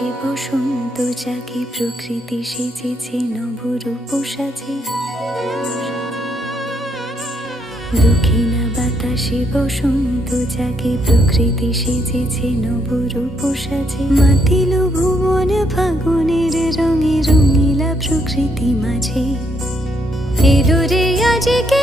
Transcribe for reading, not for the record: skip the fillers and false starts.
বাতাসে বসন্ত জাগে, প্রকৃতি সেজেছে নবরূপ সাজে। দক্ষিণা বাতাসে বসন্ত জাগে, প্রকৃতি সেজেছে নবরূপ সাজে। মাতিল ভুবন ফাগুনের রঙে, রঙিলা প্রকৃতি মাঝে। এলো রে আজকে